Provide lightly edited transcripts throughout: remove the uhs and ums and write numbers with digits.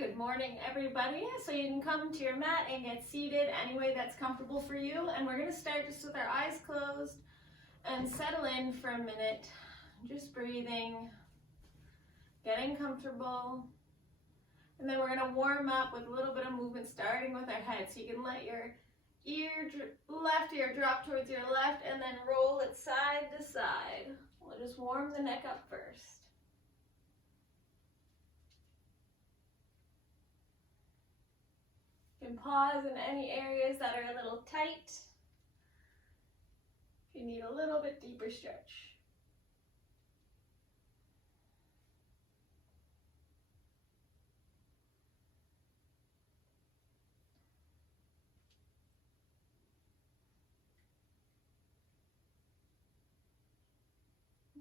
Good morning, everybody. So you can come to your mat and get seated any way that's comfortable for you. And we're going to start just with our eyes closed and settle in for a minute. Just breathing, getting comfortable. And then we're going to warm up with a little bit of movement starting with our head. So you can let your left ear drop towards your left and then roll it side to side. We'll just warm the neck up first. You can pause in any areas that are a little tight. If you need a little bit deeper stretch.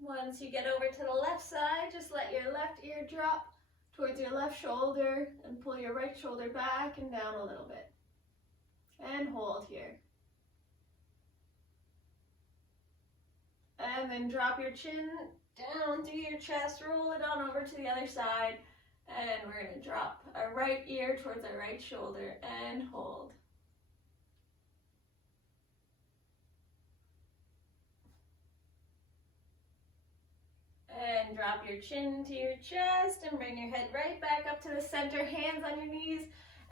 Once you get over to the left side, just let your left ear drop towards your left shoulder and pull your right shoulder back and down a little bit. And hold here. And then drop your chin down through your chest, roll it on over to the other side. And we're going to drop our right ear towards our right shoulder and hold. And drop your chin to your chest and bring your head right back up to the center, hands on your knees.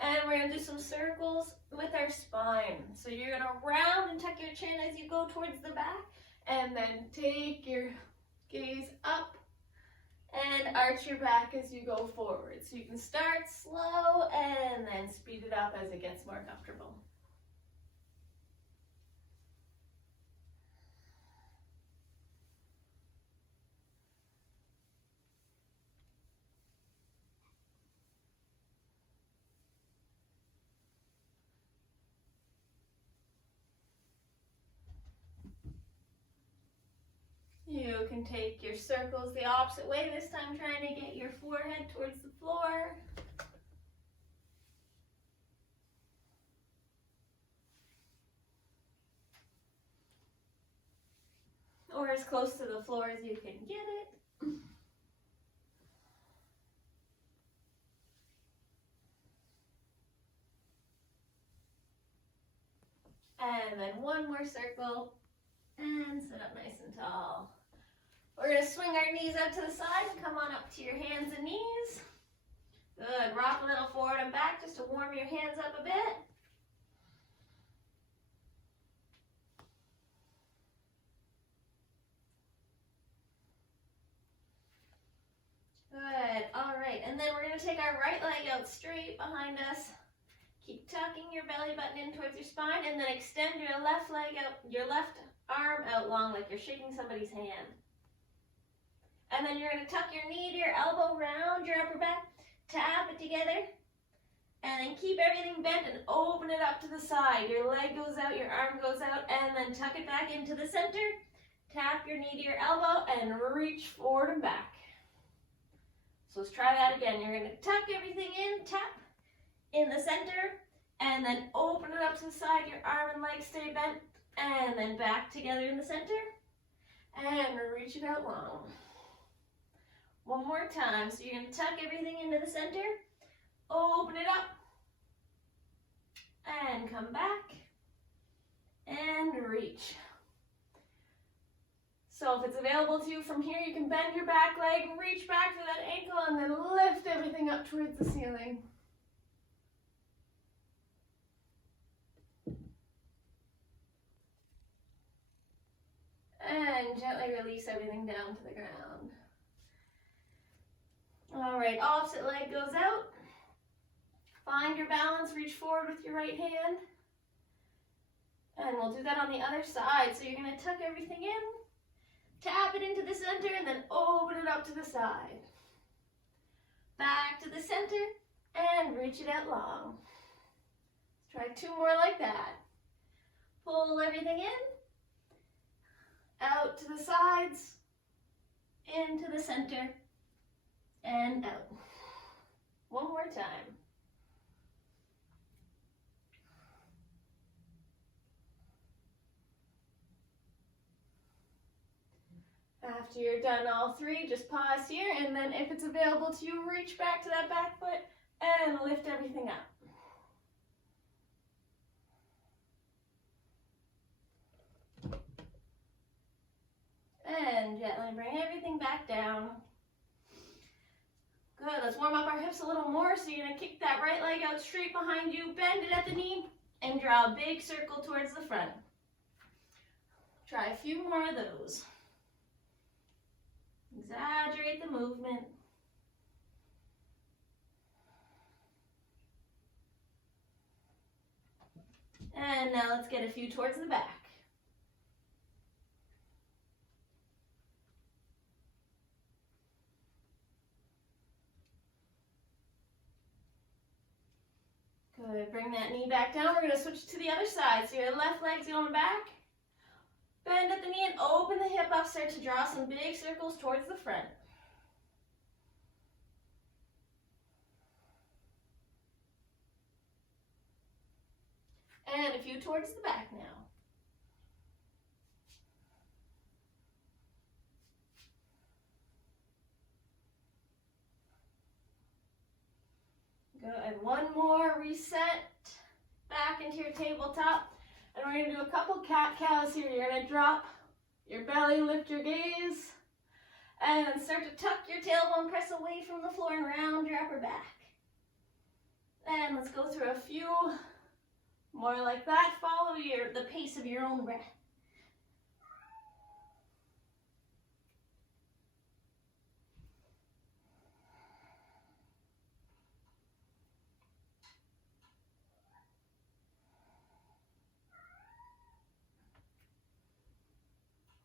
And we're going to do some circles with our spine. So you're going to round and tuck your chin as you go towards the back. And then take your gaze up and arch your back as you go forward. So you can start slow and then speed it up as it gets more comfortable. You can take your circles the opposite way, this time trying to get your forehead towards the floor. Or as close to the floor as you can get it. And then one more circle and sit up nice and tall. We're going to swing our knees out to the side and come on up to your hands and knees. Good. Rock a little forward and back just to warm your hands up a bit. Good. All right. And then we're going to take our right leg out straight behind us. Keep tucking your belly button in towards your spine and then extend your left leg out, your left arm out long like you're shaking somebody's hand. And then you're going to tuck your knee to your elbow, round your upper back, tap it together, and then keep everything bent and open it up to the side. Your leg goes out, your arm goes out, and then tuck it back into the center. Tap your knee to your elbow and reach forward and back. So let's try that again. You're going to tuck everything in, tap in the center, and then open it up to the side. Your arm and leg stay bent, and then back together in the center, and reach it out long. One more time. So you're going to tuck everything into the center, open it up, and come back, and reach. So if it's available to you from here, you can bend your back leg, reach back to that ankle, and then lift everything up towards the ceiling. And gently release everything down to the ground. All right, opposite leg goes out. Find your balance, reach forward with your right hand. And we'll do that on the other side. So you're going to tuck everything in, tap it into the center, and then open it up to the side. Back to the center, and reach it out long. Let's try two more like that. Pull everything in, out to the sides, into the center, and out. One more time. After you're done all three, just pause here, and then if it's available to you, reach back to that back foot And lift everything up. And gently bring everything back down. Good, let's warm up our hips a little more. So you're gonna kick that right leg out straight behind you, bend it at the knee, and draw a big circle towards the front. Try a few more of those. Exaggerate the movement. And now let's get a few towards the back. Good, bring that knee back down. We're gonna switch to the other side. So your left leg's going back. Bend at the knee and open the hip up. Start to draw some big circles towards the front. And a few towards the back now. Good, one more, reset back into your tabletop. And we're gonna do a couple cat-cows here. You're gonna drop your belly, lift your gaze, and start to tuck your tailbone, press away from the floor and round your upper back. And let's go through a few more like that. Follow the pace of your own breath.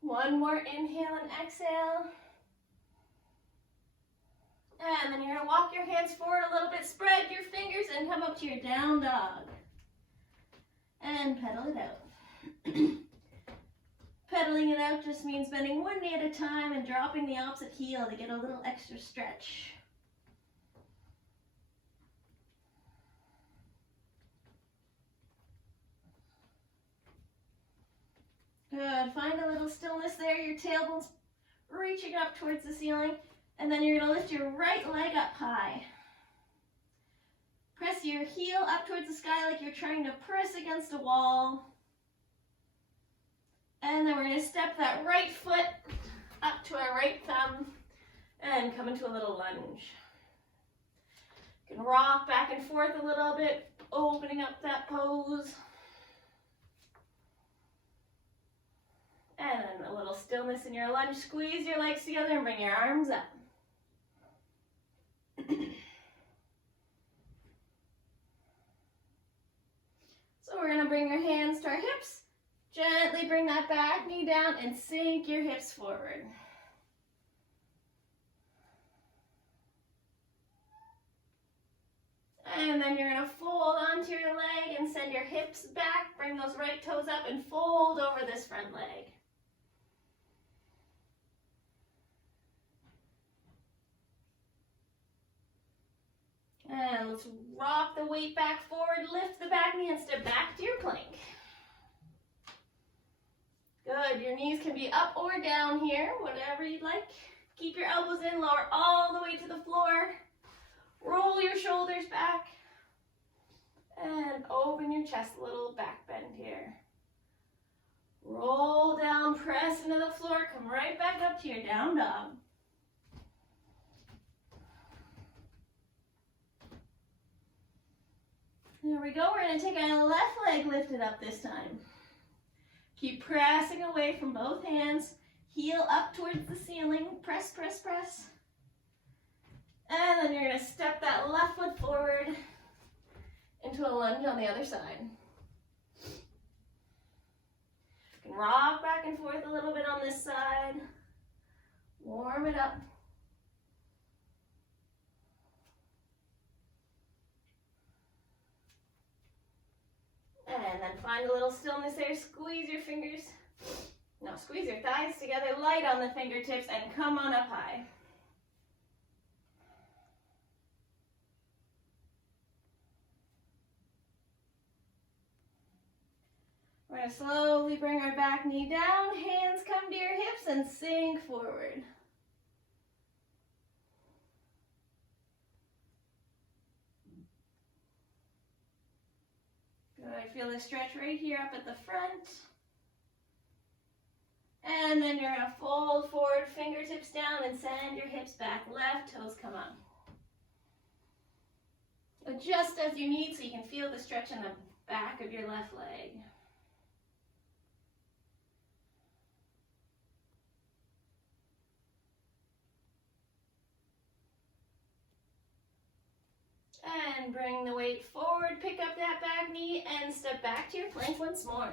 One more inhale and exhale. And then you're gonna walk your hands forward a little bit, spread your fingers, and come up to your down dog. And pedal it out. Pedaling it out just means bending one knee at a time and dropping the opposite heel to get a little extra stretch. Good, find a little stillness there. Your tailbone's reaching up towards the ceiling. And then you're gonna lift your right leg up high. Press your heel up towards the sky like you're trying to press against a wall. And then we're gonna step that right foot up to our right thumb and come into a little lunge. You can rock back and forth a little bit, opening up that pose. And then a little stillness in your lunge. Squeeze your legs together and bring your arms up. So we're going to bring our hands to our hips. Gently bring that back knee down and sink your hips forward. And then you're going to fold onto your leg and send your hips back. Bring those right toes up and fold over this front leg. And let's rock the weight back forward, lift the back knee and step back to your plank. Good, your knees can be up or down here, whatever you'd like. Keep your elbows in, lower all the way to the floor. Roll your shoulders back. And open your chest, a little back bend here. Roll down, press into the floor, come right back up to your down dog. There we go, we're going to take our left leg lifted up this time. Keep pressing away from both hands. Heel up towards the ceiling. Press, press, press. And then you're going to step that left foot forward into a lunge on the other side. You can rock back and forth a little bit on this side. Warm it up. And then find a little stillness there. Squeeze your fingers. No, squeeze your thighs together, light on the fingertips, and come on up high. We're going to slowly bring our back knee down, hands come to your hips, and sink forward. feel the stretch right here up at the front. And then you're gonna fold forward, fingertips down, and send your hips back. Left toes come up. Adjust as you need so you can feel the stretch in the back of your left leg. And bring the weight forward, pick up that back knee, and step back to your plank once more.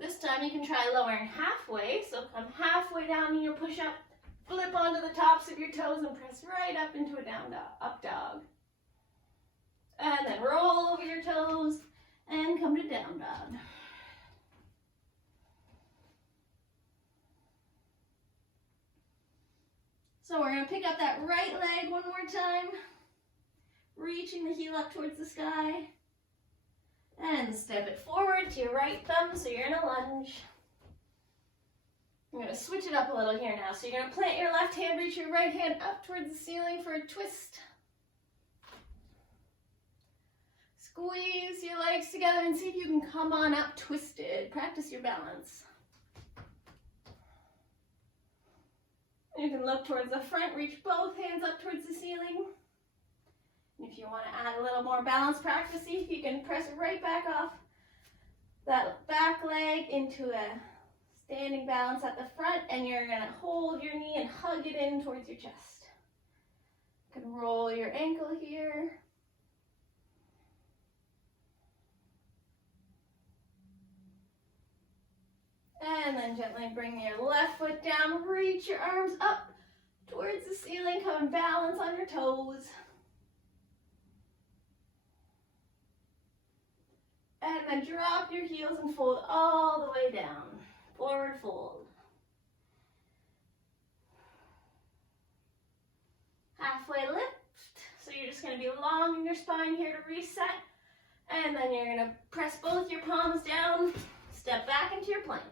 This time you can try lowering halfway, so come halfway down in your push-up, flip onto the tops of your toes and press right up into a down dog, up dog. And then roll over your toes and come to down dog. So we're going to pick up that right leg one more time, reaching the heel up towards the sky. And step it forward to your right thumb so you're in a lunge. I'm going to switch it up a little here now. So you're going to plant your left hand, reach your right hand up towards the ceiling for a twist. Squeeze your legs together and see if you can come on up twisted. Practice your balance. You can look towards the front, reach both hands up towards the ceiling. If you want to add a little more balance practice, see if you can press right back off that back leg into a standing balance at the front, and you're going to hold your knee and hug it in towards your chest. You can roll your ankle here. And then gently bring your left foot down, reach your arms up towards the ceiling, come and balance on your toes. And then drop your heels and fold all the way down. Forward fold. Halfway lift. So you're just going to be long in your spine here to reset. And then you're going to press both your palms down. Step back into your plank.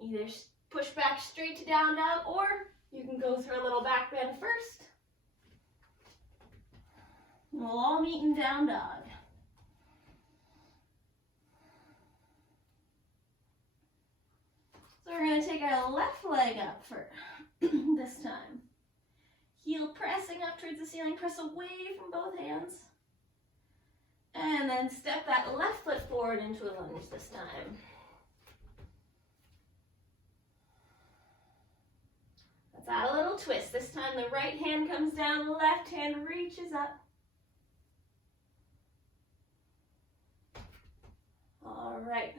Either push back straight to down dog, or you can go through a little back bend first. We'll all meet in down dog. So we're going to take our left leg up for this time. Heel pressing up towards the ceiling, press away from both hands. And then step that left foot forward into a lunge this time. Let's add a little twist. This time the right hand comes down, left hand reaches up. All right,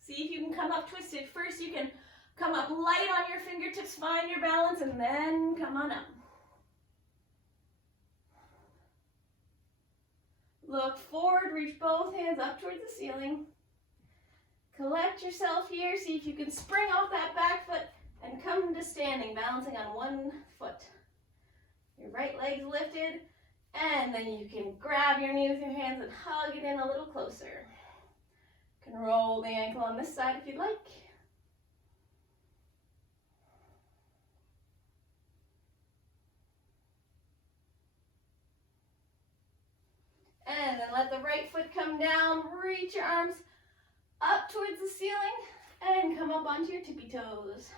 see if you can come up twisted. First you can come up light on your fingertips, find your balance, and then come on up. Look forward, reach both hands up towards the ceiling. Collect yourself here, see if you can spring off that back foot and come to standing, balancing on one foot. Your right leg's lifted, and then you can grab your knee with your hands and hug it in a little closer. You can roll the ankle on this side if you'd like. And then let the right foot come down, reach your arms up towards the ceiling, and come up onto your tippy toes.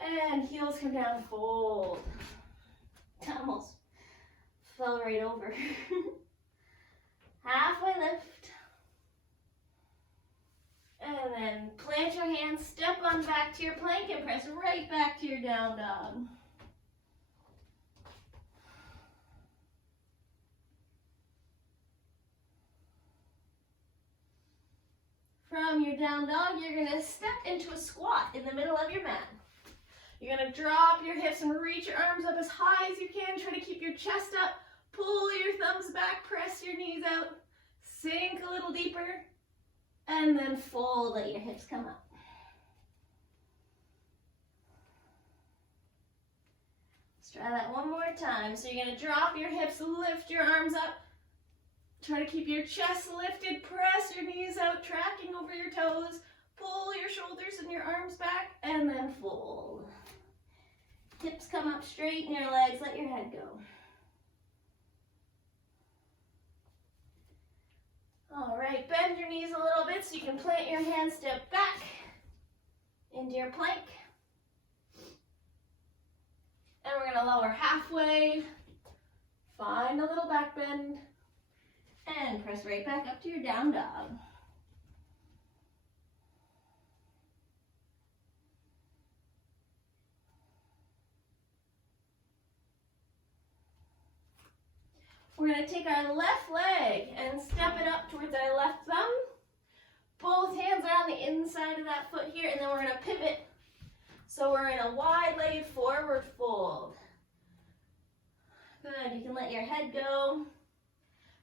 And heels come down, fold. Almost fell right over. Halfway lift. And then plant your hands, step on back to your plank, and press right back to your down dog. From your down dog, you're going to step into a squat in the middle of your mat. You're going to drop your hips and reach your arms up as high as you can. Try to keep your chest up. Pull your thumbs back. Press your knees out. Sink a little deeper. And then fold. Let your hips come up. Let's try that one more time. So you're going to drop your hips, lift your arms up. Try to keep your chest lifted. Press your knees out, tracking over your toes. Pull your shoulders and your arms back, and then fold. Hips come up straight in your legs, let your head go. All right, bend your knees a little bit so you can plant your hands, step back into your plank. And we're gonna lower halfway, find a little back bend, and press right back up to your down dog. We're going to take our left leg and step it up towards our left thumb. Both hands are on the inside of that foot here, and then we're going to pivot. So we're in a wide-legged forward fold. Good, you can let your head go.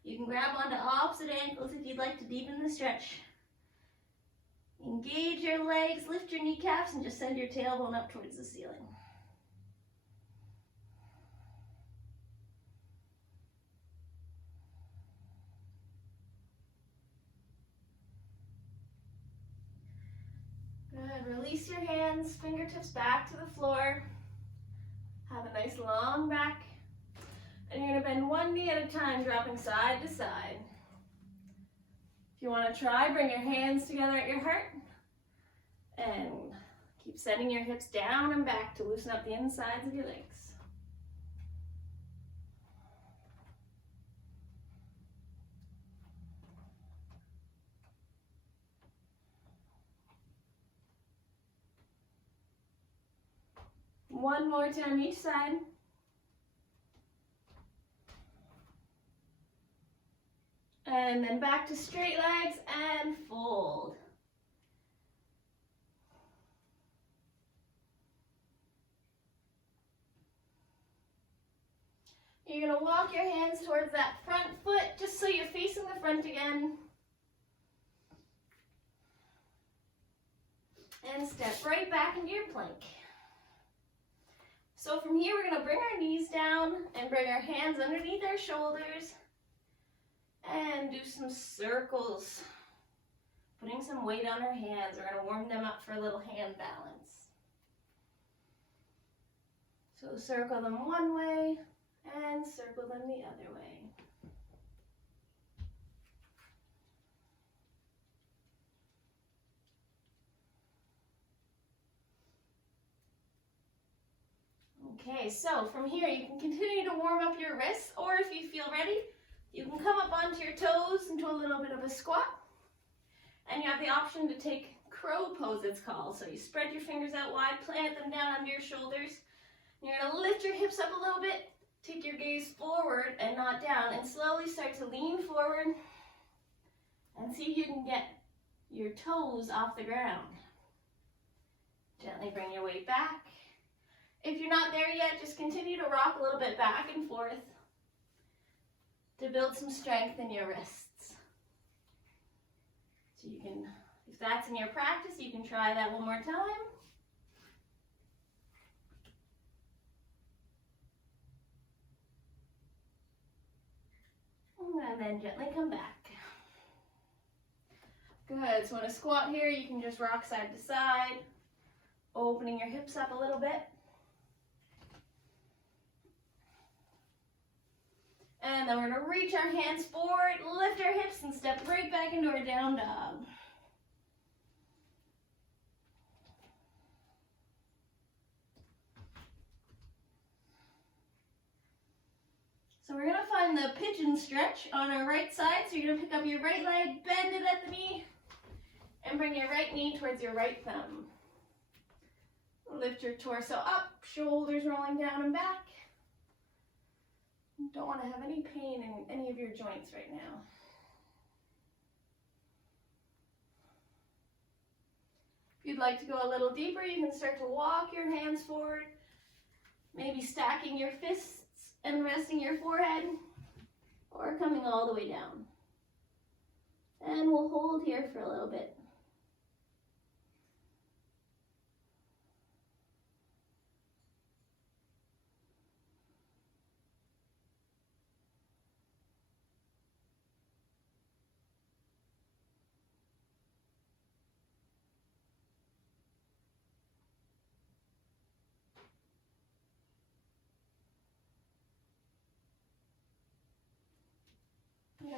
You can grab onto opposite ankles if you'd like to deepen the stretch. Engage your legs, lift your kneecaps, and just send your tailbone up towards the ceiling. Good, release your hands, fingertips back to the floor. Have a nice long back. And you're gonna bend one knee at a time, dropping side to side. If you wanna try, bring your hands together at your heart. And keep sending your hips down and back to loosen up the insides of your legs. One more time each side. And then back to straight legs and fold. You're going to walk your hands towards that front foot just so you're facing the front again. And step right back into your plank. So from here, we're going to bring our knees down and bring our hands underneath our shoulders and do some circles. Putting some weight on our hands. We're going to warm them up for a little hand balance. So circle them one way and circle them the other way. Okay, so from here you can continue to warm up your wrists, or if you feel ready, you can come up onto your toes into a little bit of a squat. And you have the option to take crow pose, it's called. So you spread your fingers out wide, plant them down under your shoulders. You're going to lift your hips up a little bit, take your gaze forward and not down, and slowly start to lean forward and see if you can get your toes off the ground. Gently bring your weight back. If you're not there yet, just continue to rock a little bit back and forth to build some strength in your wrists. So you can, if that's in your practice, you can try that one more time. And then gently come back. Good, so in a squat here, you can just rock side to side, opening your hips up a little bit. And then we're going to reach our hands forward, lift our hips, and step right back into our down dog. So we're going to find the pigeon stretch on our right side. So you're going to pick up your right leg, bend it at the knee, and bring your right knee towards your right thumb. Lift your torso up, shoulders rolling down and back. Don't want to have any pain in any of your joints right now. If you'd like to go a little deeper, you can start to walk your hands forward, maybe stacking your fists and resting your forehead, or coming all the way down. And we'll hold here for a little bit.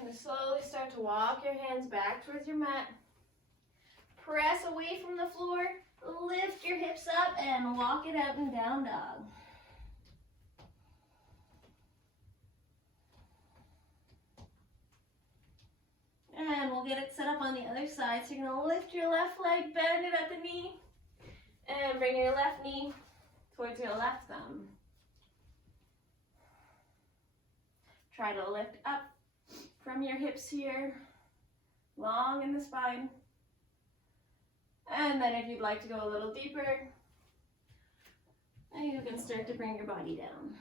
going to slowly start to walk your hands back towards your mat. Press away from the floor. Lift your hips up and walk it out in down dog. And we'll get it set up on the other side. So you're going to lift your left leg, bend it at the knee, and bring your left knee towards your left thumb. Try to lift up from your hips here, long in the spine. And then if you'd like to go a little deeper, you can start to bring your body down.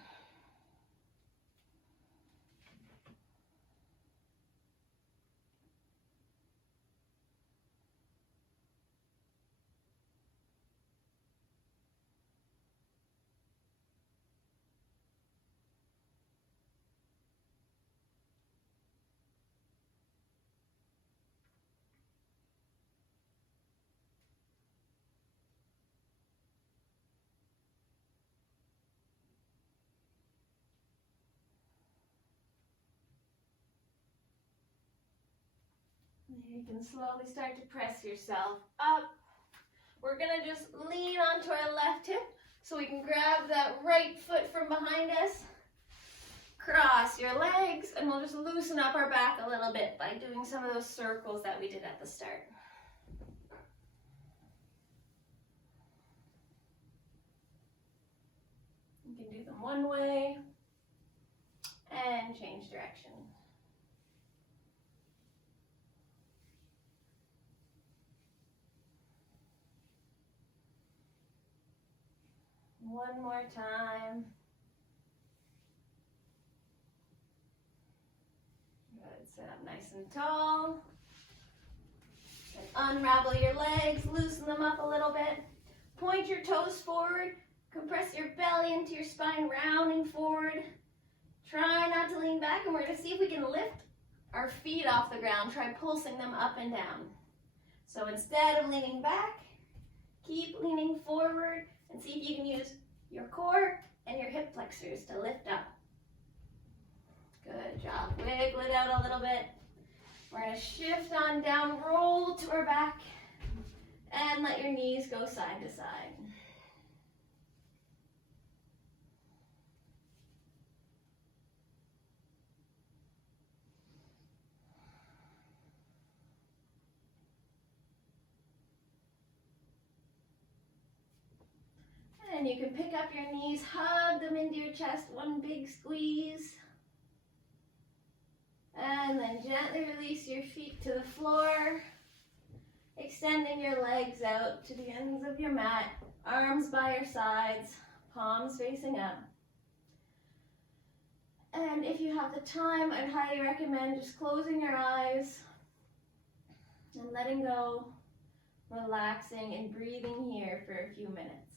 You can slowly start to press yourself up. We're going to just lean onto our left hip so we can grab that right foot from behind us. Cross your legs, and we'll just loosen up our back a little bit by doing some of those circles that we did at the start. You can do them one way and change direction. One more time. Good, sit up nice and tall. And unravel your legs, loosen them up a little bit. Point your toes forward, compress your belly into your spine, rounding forward. Try not to lean back, and we're going to see if we can lift our feet off the ground. Try pulsing them up and down. So instead of leaning back, keep leaning forward and see if you can use your core and your hip flexors to lift up. Good job. Wiggle it out a little bit. We're going to shift on down, roll to our back, and let your knees go side to side. And you can pick up your knees, hug them into your chest, one big squeeze. And then gently release your feet to the floor, extending your legs out to the ends of your mat, arms by your sides, palms facing up. And if you have the time, I'd highly recommend just closing your eyes and letting go, relaxing and breathing here for a few minutes.